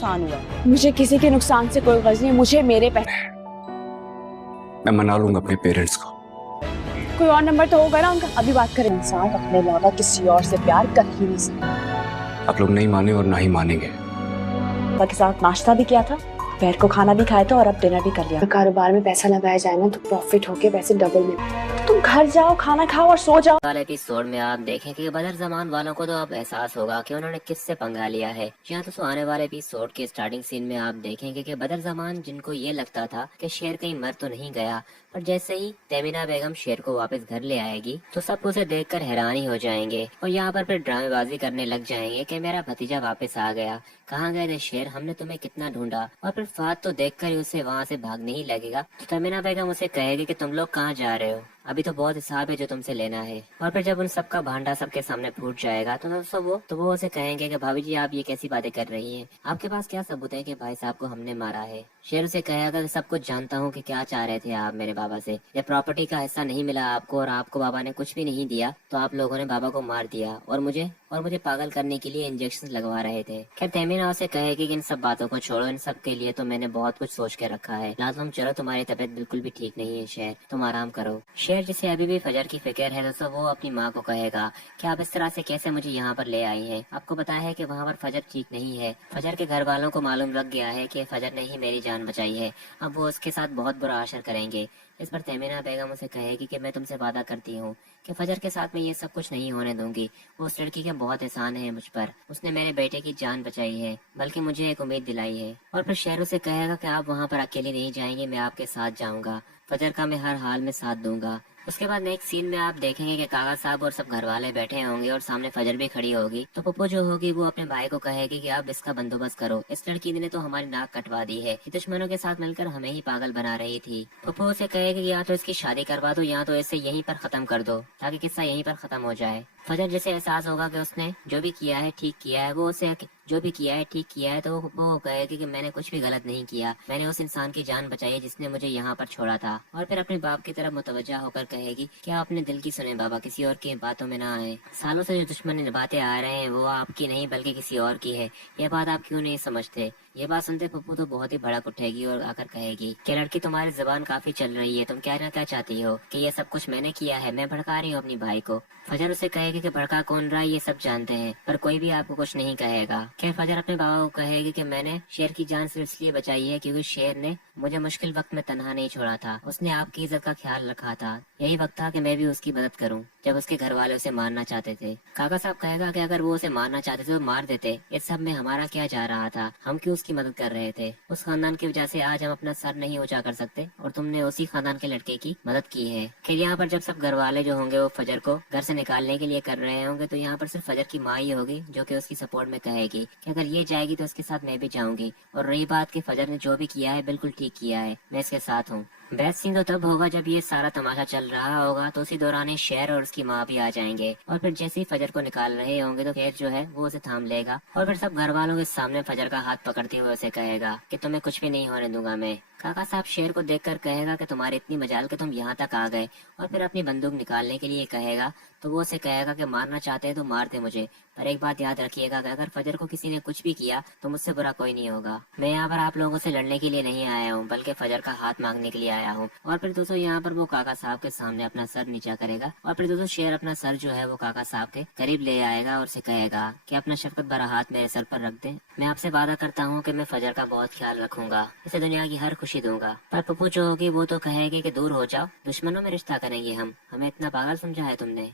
नुकसान हुआ। मुझे किसी के नुकसान से कोई गर्ज नहीं, मुझे मेरे पैसे। मैं मना लूंगा अपने पेरेंट्स को। कोई और नंबर तो होगा ना उनका, अभी बात करें। इंसान अपने अलावा किसी और से प्यार कर ही नहीं सकता। आप लोग नहीं माने और ना ही मानेंगे। के साथ नाश्ता भी किया था, दोपहर को खाना भी खाया था और अब डिनर भी कर लिया। कारोबार में पैसा लगाया जाए ना तो प्रॉफिट होके पैसे डबल में। तुम घर जाओ, खाना खाओ और सो जाओ। वाले एपिसोड में आप देखें कि बदर जमान वालों को तो अब एहसास होगा कि उन्होंने किससे पंगा लिया है। या तो आने वाले एपिसोड के स्टार्टिंग सीन में आप देखेंगे कि बदर जमान, जिनको ये लगता था कि शेर कहीं मर तो नहीं गया, पर जैसे ही तमीना बेगम शेर को वापस घर ले आएगी तो सब उसे देखकर हैरान ही हो जाएंगे और यहाँ पर फिर ड्रामेबाजी करने लग जाएंगे कि मेरा भतीजा वापस आ गया, कहाँ गए थे शेर, हमने तुम्हें कितना ढूंढा। और फिर फात तो देखकर ही उसे वहाँ से भागने ही लगेगा। तो तमीना बेगम उसे कहेगी कि तुम लोग कहाँ जा रहे हो, अभी तो बहुत हिसाब है जो तुमसे लेना है। और फिर जब उन सबका भांडा सबके सामने फूट जाएगा तो वो उसे कहेंगे कि भाभी जी आप ये कैसी बातें कर रही हैं, आपके पास क्या सबूत है कि भाई साहब को हमने मारा है। शेर उसे कहेगा कि सब कुछ जानता हूँ कि क्या चाह रहे थे आप मेरे बाबा से, जब प्रॉपर्टी का हिस्सा नहीं मिला आपको और आपको बाबा ने कुछ भी नहीं दिया तो आप लोगों ने बाबा को मार दिया और मुझे पागल करने के लिए इंजेक्शन लगवा रहे थे। खैर तमीना उसे कहेगी कि इन सब बातों को छोड़ो, इन सब के लिए तो मैंने बहुत कुछ सोच के रखा है। लाजम चलो, तुम्हारी तबीयत बिल्कुल भी ठीक नहीं है शेर, तुम आराम करो। शेर जिसे अभी भी फजर की फिक्र है दोस्तों, वो अपनी माँ को कहेगा कि आप इस तरह से कैसे मुझे यहाँ पर ले आई हैं, आपको बताया है कि वहाँ पर फजर ठीक नहीं है। फजर के घर वालों को मालूम लग गया है कि फजर ने ही मेरी जान बचाई है, अब वो उसके साथ बहुत बुरा असर करेंगे। इस पर तमीना बेगम उसे कहेगी कि मैं तुमसे वादा करती हूँ कि फजर के साथ मैं ये सब कुछ नहीं होने दूंगी। वो उस लड़की का बहुत एहसान है मुझ पर, उसने मेरे बेटे की जान बचाई है, बल्कि मुझे एक उम्मीद दिलाई है। और फिर शेर उसे कहेगा कि आप वहाँ पर अकेले नहीं जाएंगे, मैं आपके साथ जाऊंगा, फजर का मैं हर हाल में साथ दूंगा। उसके बाद नेक्स्ट सीन में आप देखेंगे कि काका साहब और सब घर वाले बैठे होंगे और सामने फजर भी खड़ी होगी। तो पप्पू जो होगी वो अपने भाई को कहेगी कि आप इसका बंदोबस्त करो, इस लड़की ने तो हमारी नाक कटवा दी है, ये दुश्मनों के साथ मिलकर हमें ही पागल बना रही थी। पप्पू उसे कहेगी कि या तो इसकी शादी करवा दो या तो इसे यहीं पर खत्म कर दो ताकि किस्सा यहीं पर खत्म हो जाए। फजर जैसे एहसास होगा कि उसने जो भी किया है ठीक किया है, वो उसे जो भी किया है ठीक किया है, तो वो कहेगी कि मैंने कुछ भी गलत नहीं किया, मैंने उस इंसान की जान बचाई है जिसने मुझे यहाँ पर छोड़ा था। और फिर अपने बाप की तरफ मुतवज्जा होकर कहेगी कि आप अपने दिल की सुने बाबा, किसी और की बातों में ना आए। सालों से जो दुश्मन निभाते आ रहे हैं वो आपकी नहीं बल्कि किसी और की है, ये बात आप क्यों नहीं समझते। ये बात सुनते पप्पू तो बहुत ही भड़क उठेगी और आकर कहेगी कि लड़की तुम्हारी जुबान काफी चल रही है, तुम कहना क्या चाहती हो कि ये सब कुछ मैंने किया है, मैं भड़का रही हूँ अपनी भाई को। फजर उसे कहेगी कि भड़का कौन रहा है ये सब जानते हैं, पर कोई भी आपको कुछ नहीं कहेगा। खैर फजर अपने बाबा को कहेगी कि मैंने शेर की जान सिर्फ इसलिए बचाई है क्योंकि शेर ने मुझे मुश्किल वक्त में तन्हा नहीं छोड़ा था, उसने आपकी इज्जत का ख्याल रखा था, यही वक्त था कि मैं भी उसकी मदद करूं जब उसके घर वाले उसे मारना चाहते थे। काका साहब कहेगा कि अगर वो उसे मारना चाहते थे तो मार देते, इस सब में हमारा क्या जा रहा था, हम क्यों उसकी मदद कर रहे थे। उस खानदान की वजह से आज हम अपना सर नहीं ऊंचा कर सकते और तुमने उसी खानदान के लड़के की मदद की है। फिर यहाँ पर जब सब घर वाले जो होंगे वो फजर को घर से निकालने के लिए कर रहे होंगे तो यहाँ पर सिर्फ फजर की माँ ही होगी जो कि उसकी सपोर्ट में कहेगी कि अगर ये जाएगी तो उसके साथ मैं भी जाऊंगी, और रही बात कि फजर ने जो भी किया है बिल्कुल ठीक किया है, मैं इसके साथ हूँ। बेस्ट सीन तो तब होगा जब ये सारा तमाशा चल रहा होगा तो उसी दौरान शेर और उसकी माँ भी आ जाएंगे और फिर जैसे ही फजर को निकाल रहे होंगे तो शेर जो है वो उसे थाम लेगा और फिर सब घर वालों के सामने फजर का हाथ पकड़ते हुए उसे कहेगा कि तुम्हें कुछ भी नहीं होने दूंगा मैं। काका साहब शेर को देखकर कहेगा कि तुम्हारी इतनी मजाल कि तुम यहाँ तक आ गए, और फिर अपनी बंदूक निकालने के लिए कहेगा तो वो उसे कहेगा कि मारना चाहते हैं तो मार दे मुझे, पर एक बात याद रखिएगा कि अगर फजर को किसी ने कुछ भी किया तो मुझसे बुरा कोई नहीं होगा। मैं यहाँ पर आप लोगों से लड़ने के लिए नहीं आया हूँ बल्कि फजर का हाथ मांगने के लिए आया हूँ। और फिर दोस्तों यहाँ पर वो काका साहब के सामने अपना सर नीचा करेगा और फिर दोस्तों शेर अपना सर जो है वो काका साहब के करीब ले आएगा और उसे कहेगा कि अपना शफकत भरा हाथ मेरे सर पर रख दे, मैं आपसे वादा करता हूँ कि मैं फजर का बहुत ख्याल रखूंगा, इसे दुनिया की हर खुशी दूंगा। पर पप्पू जो होगी वो तो कहेगी कि दूर हो जाओ, दुश्मनों में रिश्ता करेंगे हम, हमें इतना पागल समझा है तुमने।